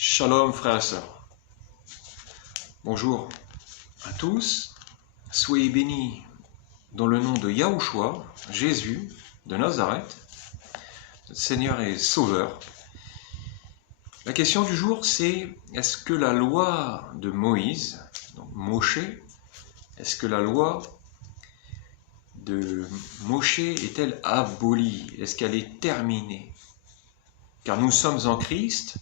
Shalom frères et sœurs. Bonjour à tous. Soyez bénis dans le nom de Yahushua, Jésus de Nazareth, notre Seigneur et Sauveur. La question du jour, c'est est-ce que la loi de Moïse, donc Moshe, est-ce que la loi de Moshe est-elle abolie? Est-ce qu'elle est terminée? Car nous sommes en Christ.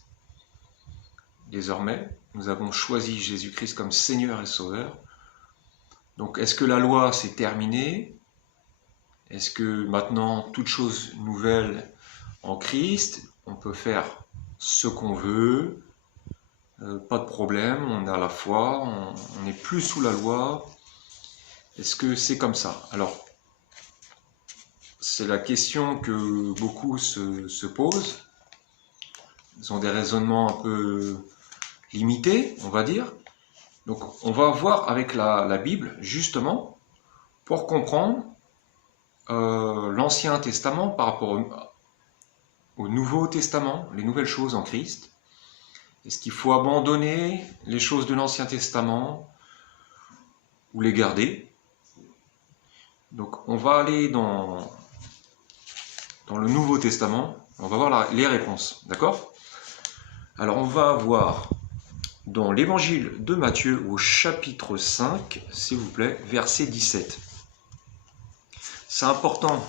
Désormais, nous avons choisi Jésus-Christ comme Seigneur et Sauveur. Donc, est-ce que la loi s'est terminée? Est-ce que maintenant, toute chose nouvelle en Christ, on peut faire ce qu'on veut, pas de problème, on a la foi, on n'est plus sous la loi? Est-ce que c'est comme ça? Alors, c'est la question que beaucoup se posent. Ils ont des raisonnements un peu limités, on va dire. Donc, on va voir avec la Bible, justement, pour comprendre l'Ancien Testament par rapport au Nouveau Testament, les nouvelles choses en Christ. Est-ce qu'il faut abandonner les choses de l'Ancien Testament ou les garder? Donc, on va aller dans le Nouveau Testament, on va voir les réponses, d'accord? Alors, on va voir dans l'Évangile de Matthieu au chapitre 5, s'il vous plaît, verset 17. C'est important,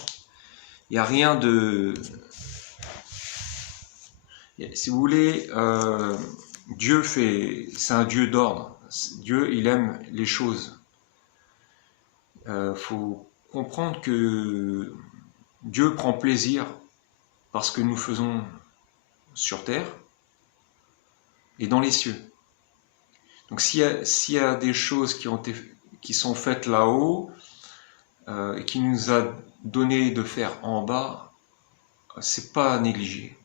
il n'y a rien de... Si vous voulez, Dieu c'est un Dieu d'ordre. Dieu, il aime les choses. Faut comprendre que Dieu prend plaisir parce que nous faisons sur terre et dans les cieux. Donc s'il y a des choses qui sont faites là-haut et qui nous a donné de faire en bas, c'est pas à négliger.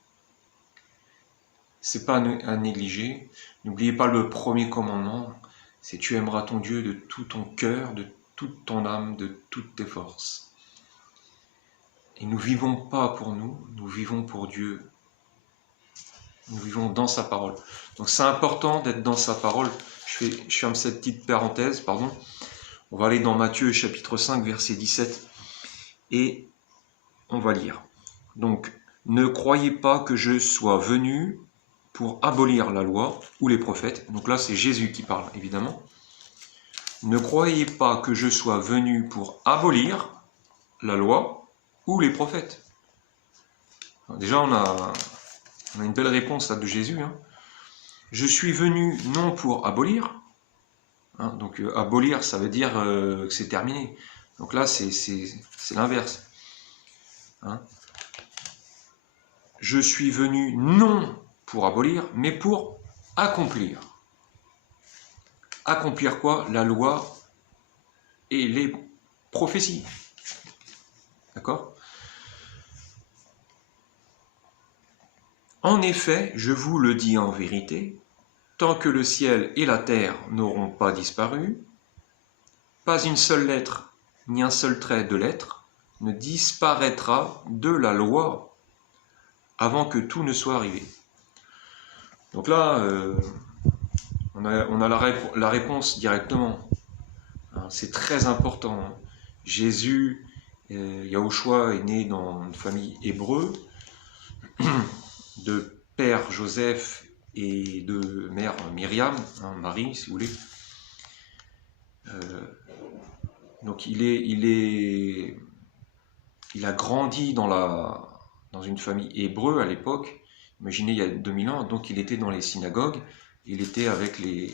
C'est pas à négliger. N'oubliez pas le premier commandement, c'est tu aimeras ton Dieu de tout ton cœur, de toute ton âme, de toutes tes forces. Et nous vivons pas pour nous, nous vivons pour Dieu. Nous vivons dans sa parole. Donc c'est important d'être dans sa parole. Je ferme cette petite parenthèse, pardon. On va aller dans Matthieu chapitre 5, verset 17. Et on va lire. Donc, ne croyez pas que je sois venu pour abolir la loi ou les prophètes. Donc là, c'est Jésus qui parle, évidemment. Ne croyez pas que je sois venu pour abolir la loi ou les prophètes. Alors déjà, on a une belle réponse là de Jésus. Je suis venu non pour abolir. Donc abolir, ça veut dire que c'est terminé. Donc là, c'est l'inverse. Je suis venu non pour abolir, mais pour accomplir. Accomplir quoi? La loi et les prophéties. D'accord? En effet, je vous le dis en vérité, tant que le ciel et la terre n'auront pas disparu, pas une seule lettre, ni un seul trait de lettre ne disparaîtra de la loi avant que tout ne soit arrivé. Donc là, on a la réponse directement. C'est très important. Jésus, Yahushua est né dans une famille hébreu, de père Joseph et de mère Myriam, Marie, si vous voulez. Donc il a grandi dans une famille hébreu à l'époque. Imaginez, il y a 2000 ans, donc il était dans les synagogues, il était avec les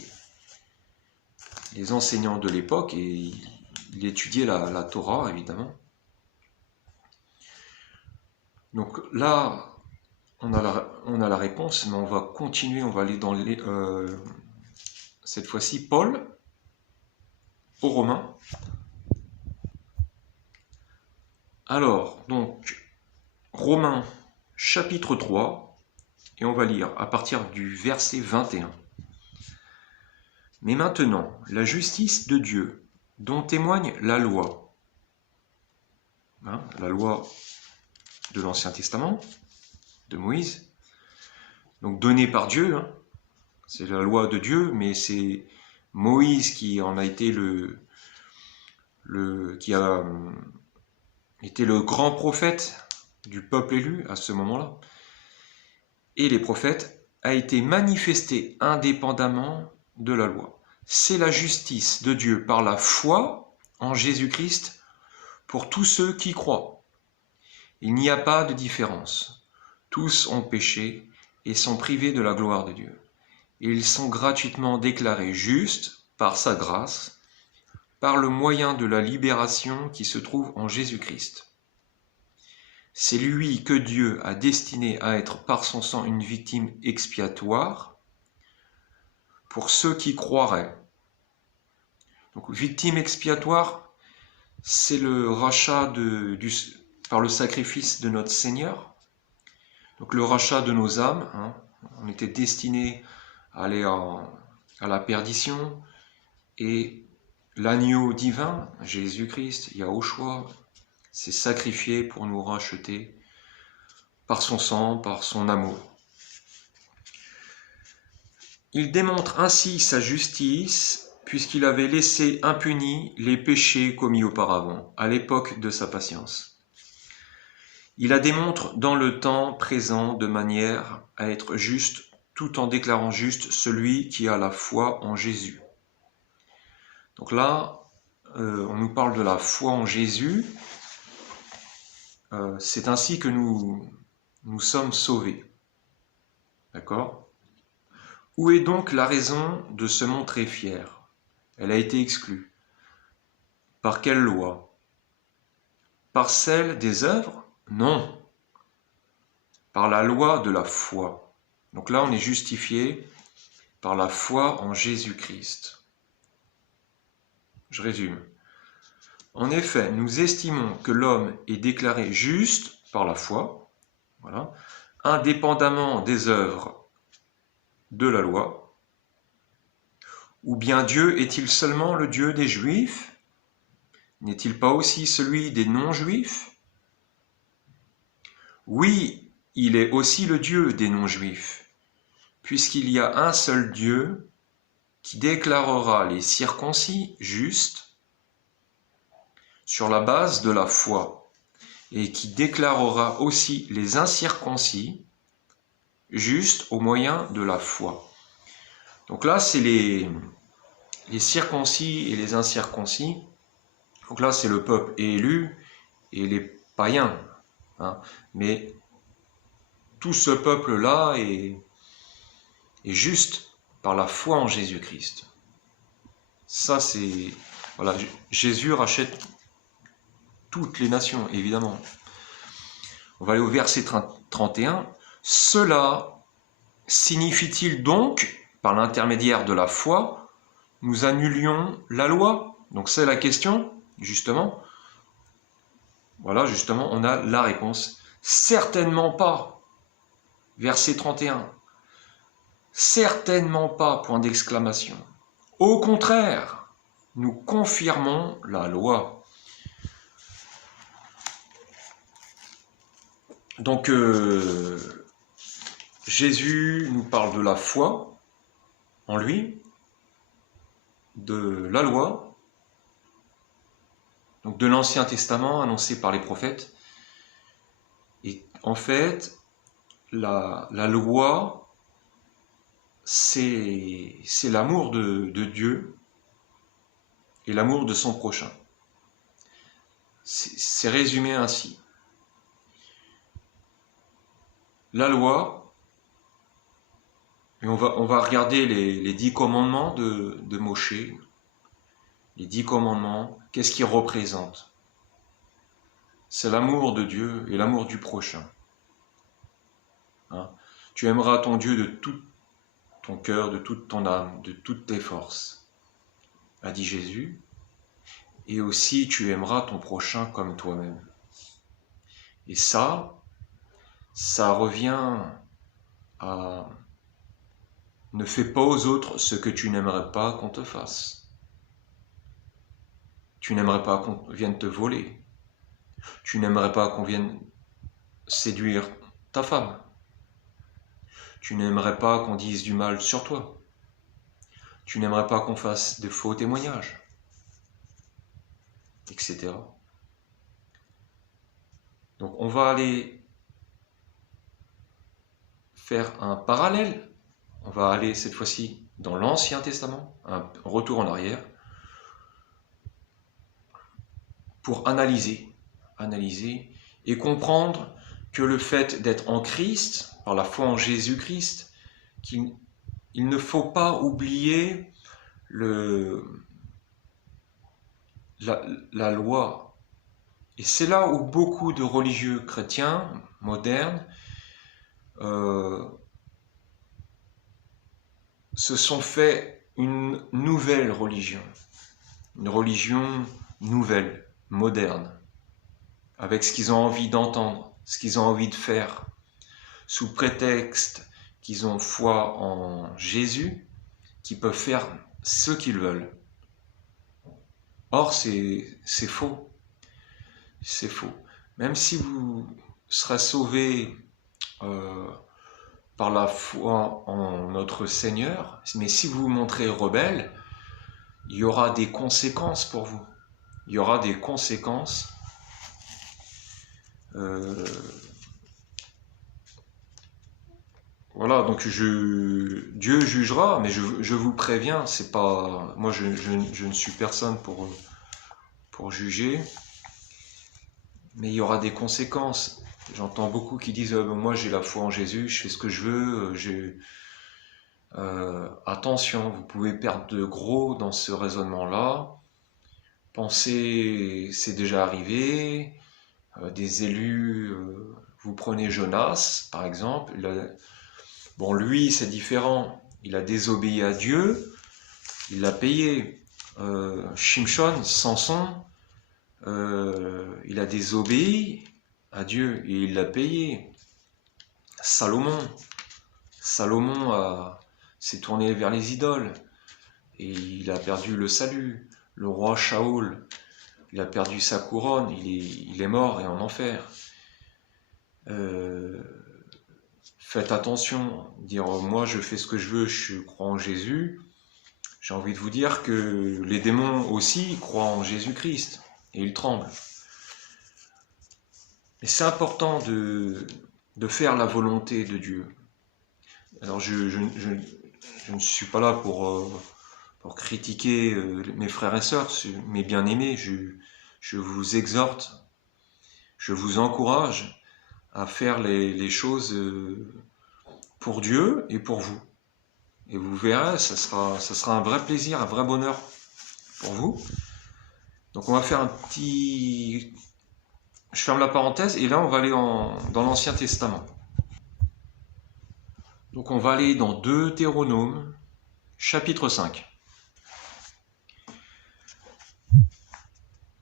enseignants de l'époque et il étudiait la Torah, évidemment. Donc là, on a la réponse, mais on va continuer, on va aller dans cette fois-ci, Paul, aux Romains. Alors, donc, Romains, chapitre 3, et on va lire à partir du verset 21. Mais maintenant, la justice de Dieu, dont témoigne la loi, la loi de l'Ancien Testament, de Moïse, donc donnée par Dieu, C'est la loi de Dieu, mais c'est Moïse qui en a été qui a été le grand prophète du peuple élu à ce moment-là. Et les prophètes a été manifesté indépendamment de la loi. C'est la justice de Dieu par la foi en Jésus-Christ pour tous ceux qui croient. Il n'y a pas de différence. Tous ont péché et sont privés de la gloire de Dieu. Ils sont gratuitement déclarés justes par sa grâce, par le moyen de la libération qui se trouve en Jésus-Christ. C'est lui que Dieu a destiné à être par son sang une victime expiatoire pour ceux qui croiraient. Donc, victime expiatoire, c'est le rachat par le sacrifice de notre Seigneur. Donc le rachat de nos âmes, hein. On était destinés à aller à la perdition, et l'agneau divin, Jésus-Christ, Yahushua, s'est sacrifié pour nous racheter par son sang, par son amour. Il démontre ainsi sa justice, puisqu'il avait laissé impunis les péchés commis auparavant, à l'époque de sa patience. Il la démontre dans le temps présent de manière à être juste, tout en déclarant juste celui qui a la foi en Jésus. Donc là, on nous parle de la foi en Jésus. C'est ainsi que nous sommes sauvés. D'accord ? Où est donc la raison de se montrer fier ? Elle a été exclue. Par quelle loi ? Par celle des œuvres ? Non. Par la loi de la foi. Donc là, on est justifié par la foi en Jésus-Christ. Je résume. En effet, nous estimons que l'homme est déclaré juste par la foi, voilà, indépendamment des œuvres de la loi. Ou bien Dieu est-il seulement le Dieu des Juifs ? N'est-il pas aussi celui des non-Juifs ? Oui, il est aussi le Dieu des non-Juifs, puisqu'il y a un seul Dieu qui déclarera les circoncis justes sur la base de la foi, et qui déclarera aussi les incirconcis justes au moyen de la foi. Donc là, c'est les circoncis et les incirconcis. Donc là, c'est le peuple élu et les païens. Hein. Mais tout ce peuple-là est juste par la foi en Jésus-Christ. Ça, c'est... Voilà, Jésus rachète toutes les nations, évidemment. On va aller au verset 31. Cela signifie-t-il donc, par l'intermédiaire de la foi, nous annulions la loi ? Donc c'est la question, justement. Voilà, justement, on a la réponse. Certainement pas. Verset 31. Certainement pas, point d'exclamation. Au contraire, nous confirmons la loi. Donc, Jésus nous parle de la foi en lui, de la loi, donc de l'Ancien Testament annoncé par les prophètes. Et en fait, la loi, c'est l'amour de Dieu et l'amour de son prochain. C'est résumé ainsi. La loi, et on va regarder les 10 commandements de Moshe. Les 10 commandements, qu'est-ce qu'ils représentent ? C'est l'amour de Dieu et l'amour du prochain. Hein ? Tu aimeras ton Dieu de tout ton cœur, de toute ton âme, de toutes tes forces, a dit Jésus. Et aussi tu aimeras ton prochain comme toi-même. Et ça revient à ne fais pas aux autres ce que tu n'aimerais pas qu'on te fasse. Tu n'aimerais pas qu'on vienne te voler. Tu n'aimerais pas qu'on vienne séduire ta femme. Tu n'aimerais pas qu'on dise du mal sur toi. Tu n'aimerais pas qu'on fasse de faux témoignages, etc. Donc on va aller faire un parallèle. On va aller cette fois-ci dans l'Ancien Testament, un retour en arrière, pour analyser et comprendre que le fait d'être en Christ, par la foi en Jésus-Christ, qu'il ne faut pas oublier la loi. Et c'est là où beaucoup de religieux chrétiens modernes se sont fait une nouvelle religion, une religion nouvelle, moderne, avec ce qu'ils ont envie d'entendre, ce qu'ils ont envie de faire, sous prétexte qu'ils ont foi en Jésus, qu'ils peuvent faire ce qu'ils veulent. Or, c'est faux. C'est faux. Même si vous serez sauvés par la foi en notre Seigneur, mais si vous vous montrez rebelle, il y aura des conséquences pour vous. Il y aura des conséquences. Voilà, donc Dieu jugera, mais je vous préviens, c'est pas, moi je ne suis personne pour juger, mais il y aura des conséquences. J'entends beaucoup qui disent moi j'ai la foi en Jésus, je fais ce que je veux. Attention, vous pouvez perdre de gros dans ce raisonnement-là. Pensez, c'est déjà arrivé. Des élus, vous prenez Jonas par exemple. Bon, lui c'est différent. Il a désobéi à Dieu. Il l'a payé. Shimshon, Samson, il a désobéi à Dieu et il l'a payé. Salomon s'est tourné vers les idoles et il a perdu le salut. Le roi Shaoul, il a perdu sa couronne, il est mort et en enfer. Faites attention, dire moi je fais ce que je veux, je crois en Jésus. J'ai envie de vous dire que les démons aussi croient en Jésus-Christ et ils tremblent. Mais c'est important de faire la volonté de Dieu. Alors je ne suis pas là pour critiquer mes frères et sœurs, mes bien-aimés. Je vous exhorte, je vous encourage à faire les choses pour Dieu et pour vous. Et vous verrez, ça sera un vrai plaisir, un vrai bonheur pour vous. Donc on va faire un petit... Je ferme la parenthèse et là on va aller dans l'Ancien Testament. Donc on va aller dans Deutéronome, chapitre 5.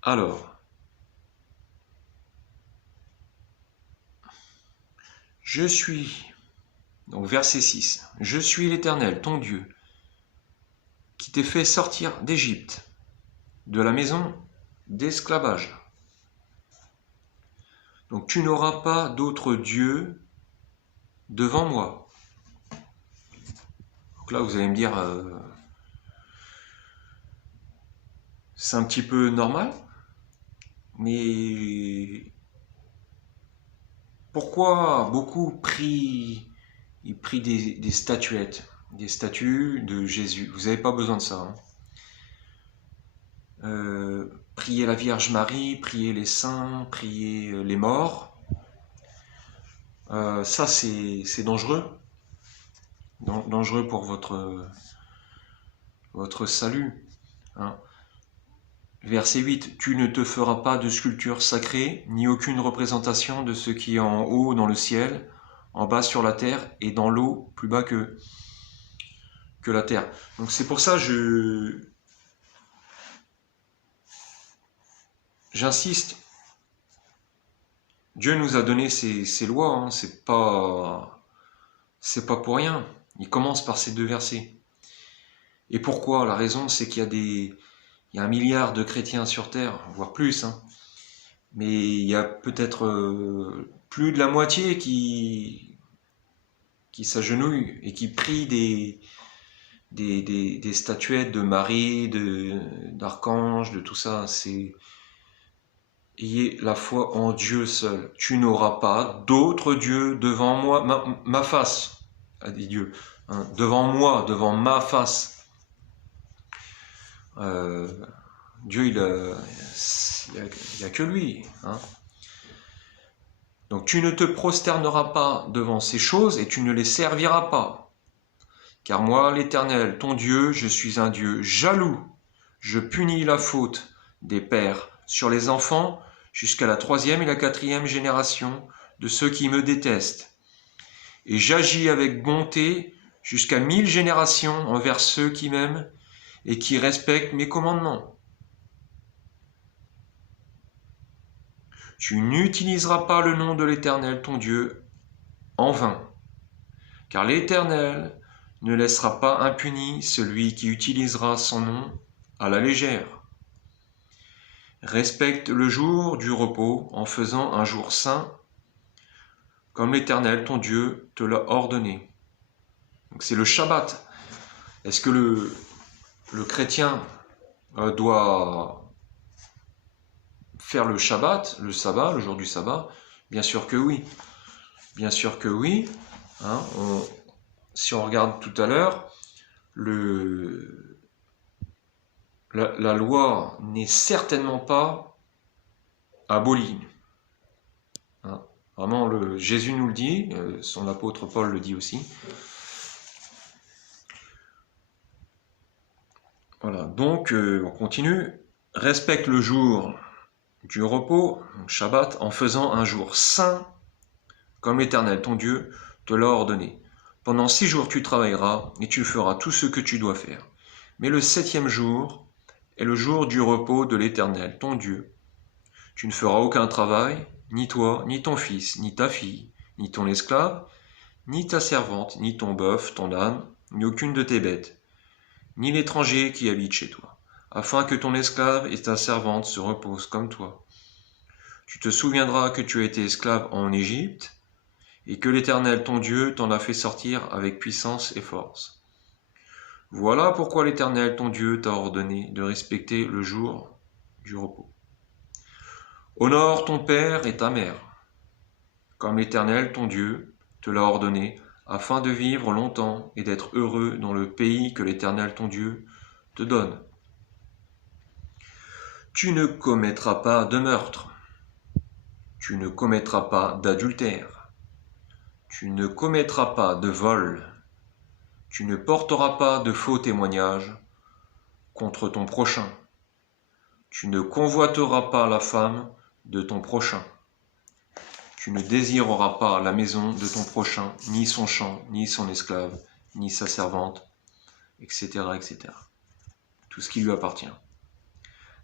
Alors, je suis, donc verset 6, je suis l'Éternel, ton Dieu, qui t'ai fait sortir d'Égypte, de la maison d'esclavage. Donc tu n'auras pas d'autre Dieu devant moi. Donc là vous allez me dire, c'est un petit peu normal, mais pourquoi beaucoup prient des statuettes, des statues de Jésus? Vous n'avez pas besoin de ça. Priez la Vierge Marie, priez les saints, priez les morts. Ça c'est dangereux. Dangereux pour votre salut. Hein. Verset 8, tu ne te feras pas de sculpture sacrée, ni aucune représentation de ce qui est en haut dans le ciel, en bas sur la terre, et dans l'eau plus bas que la terre. Donc c'est pour ça j'insiste. Dieu nous a donné ces lois, hein, c'est pas pour rien. Il commence par ces 2 versets. Et pourquoi? La raison, c'est qu'il y a 1 milliard de chrétiens sur Terre, voire plus, hein. Mais il y a peut-être plus de la moitié qui qui s'agenouillent et qui prient des statuettes de Marie, d'archanges, de tout ça. C'est ayez la foi en Dieu seul. Tu n'auras pas d'autre Dieu devant moi, ma face, a dit Dieu, hein, devant moi, devant ma face. Dieu, il y a que lui. Hein. Donc tu ne te prosterneras pas devant ces choses et tu ne les serviras pas. Car moi, l'Éternel, ton Dieu, je suis un Dieu jaloux. Je punis la faute des pères sur les enfants jusqu'à la 3e et la 4e génération de ceux qui me détestent. Et j'agis avec bonté jusqu'à 1000 générations envers ceux qui m'aiment et qui respectent mes commandements. Tu n'utiliseras pas le nom de l'Éternel, ton Dieu, en vain, car l'Éternel ne laissera pas impuni celui qui utilisera son nom à la légère. Respecte le jour du repos en faisant un jour saint, comme l'Éternel, ton Dieu, te l'a ordonné. Donc c'est le Shabbat. Est-ce que le chrétien doit faire le Shabbat, le sabbat, le jour du sabbat? Bien sûr que oui. Bien sûr que oui. Hein, si on regarde tout à l'heure, la loi n'est certainement pas abolie. Hein, vraiment, Jésus nous le dit, son apôtre Paul le dit aussi. Voilà, donc on continue. Respecte le jour du repos, donc Shabbat, en faisant un jour saint, comme l'Éternel, ton Dieu, te l'a ordonné. Pendant 6 jours tu travailleras et tu feras tout ce que tu dois faire. Mais le 7e jour est le jour du repos de l'Éternel, ton Dieu. Tu ne feras aucun travail, ni toi, ni ton fils, ni ta fille, ni ton esclave, ni ta servante, ni ton bœuf, ton âne, ni aucune de tes bêtes, ni l'étranger qui habite chez toi, afin que ton esclave et ta servante se reposent comme toi. Tu te souviendras que tu as été esclave en Égypte, et que l'Éternel, ton Dieu, t'en a fait sortir avec puissance et force. Voilà pourquoi l'Éternel, ton Dieu, t'a ordonné de respecter le jour du repos. Honore ton père et ta mère, comme l'Éternel, ton Dieu, te l'a ordonné, afin de vivre longtemps et d'être heureux dans le pays que l'Éternel, ton Dieu, te donne. Tu ne commettras pas de meurtre. Tu ne commettras pas d'adultère. Tu ne commettras pas de vol. Tu ne porteras pas de faux témoignages contre ton prochain. Tu ne convoiteras pas la femme de ton prochain. Tu ne désireras pas la maison de ton prochain, ni son champ, ni son esclave, ni sa servante, etc., etc. Tout ce qui lui appartient.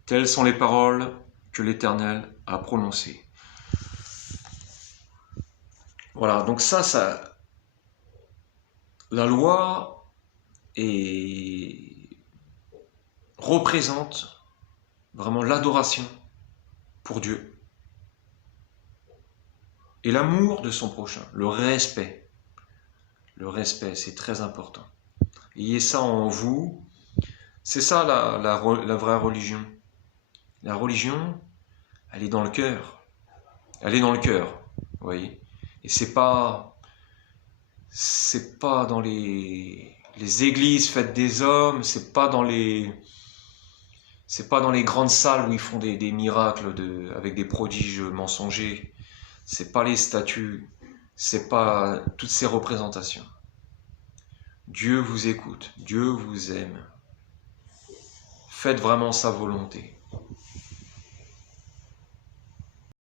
Telles sont les paroles que l'Éternel a prononcées. Voilà, donc ça, la loi représente vraiment l'adoration pour Dieu et l'amour de son prochain, le respect. Le respect, c'est très important. Ayez ça en vous. C'est ça la vraie religion. La religion, elle est dans le cœur. Elle est dans le cœur, vous voyez. Et c'est pas dans les églises faites des hommes, c'est pas dans les grandes salles où ils font des miracles avec des prodiges mensongers. C'est pas les statues, c'est pas toutes ces représentations. Dieu vous écoute, Dieu vous aime. Faites vraiment sa volonté.